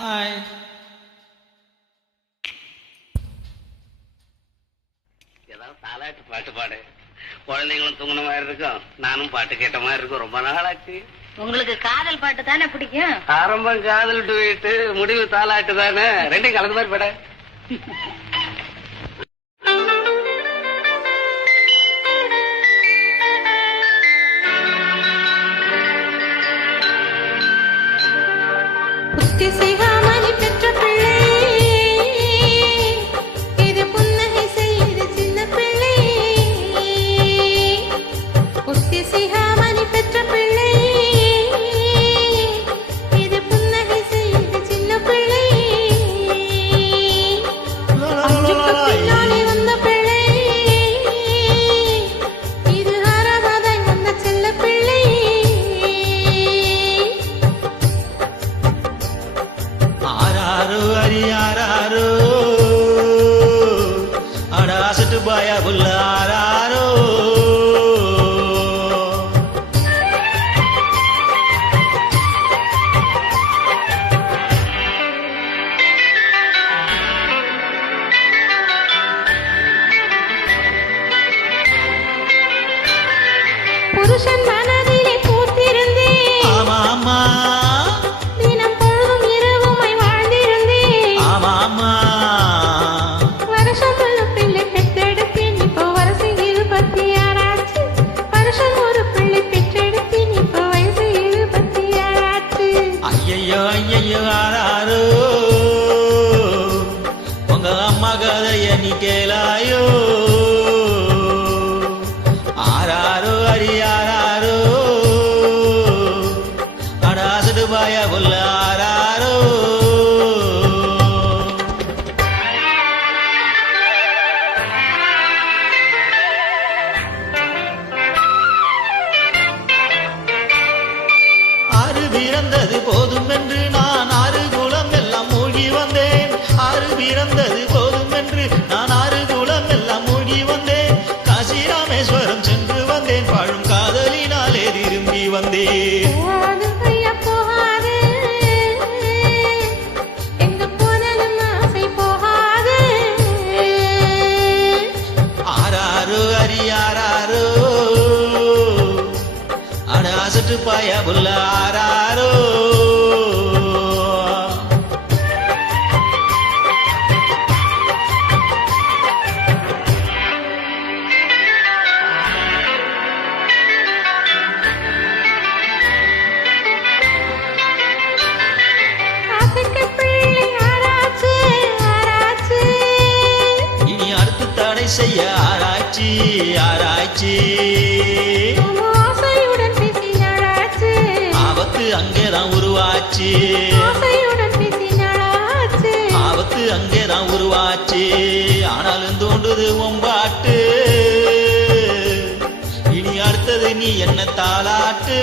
Hi. ஏதாவது தாலாட்டு பாட்டு பாடு. குழந்தைங்களும் தூங்கின மாதிரி இருக்கும், நானும் பாட்டு கேட்ட மாதிரி இருக்கும். ரொம்ப நாளாச்சு. உங்களுக்கு காதல் பாட்டு தானே பிடிக்கும்? ஆரம்பம் காதல் டுவேட்டு, முடிவு தாலாட்டு தானே, ரெண்டையும் கலந்து மாதிரி பாட. பாயா புல்லாரோ புருஷன் மனதிலே பூத்திருந்தேன். ஆமா ஆமா தினம் பொழுதும் இரவுமாய் வாழ்ந்திருந்தேன். ஆமா ஆமா வருஷம் ஒரு பிள்ளை பெற்றெடுத்தேன். இப்போ வருஷம் 26 ஆச்சு. வருஷம் ஒரு பிள்ளை பெற்றெடுத்தேன். இப்போ வயசு 26 ஆச்சு. ஐயையோ ஐயையோ ஆராரோ உங்க அம்மா கதைய நீ கேளாயோ ஆராரோ அரியாரோ அடாசடு பாயா புல்ல ஆராரோ ஆறு பிறந்தது போதும் என்று நான் 6 குலம் எல்லாம் மூழ்கி வந்தேன். ஆறு பிறந்தது போதும் என்று நான் 6 குலம் எல்லாம் மூழ்கி வந்தேன். காசி ராமேஸ்வரம் சென்று வந்தேன். வாழும் காதலினாலே திரும்பி வந்தேன். போகாது ஐயா போகாது. எங்க போனாலும் ஆசை போகாது. ஆராரோ அரியாரோ அடாசட்டு பாயா புல்ல ஆராரோ ஆசைக்கு பிள்ளை ஆராய்ச்சி ஆராய்ச்சி. இனி அடுத்து தடை செய்ய ஆராய்ச்சி ஆராய்ச்சி ஆசையுடன் பேசினாளாச்சு. ஆபத்து அங்கேதான் உருவாச்சு. ஆசையுடன் பேசினாளாச்சு. ஆபத்து அங்கேதான் உருவாச்சு. ஆனாலும் தோன்றுது ஒம்பாட்டு. இனி அடுத்தது நீ என்ன தாலாட்டு.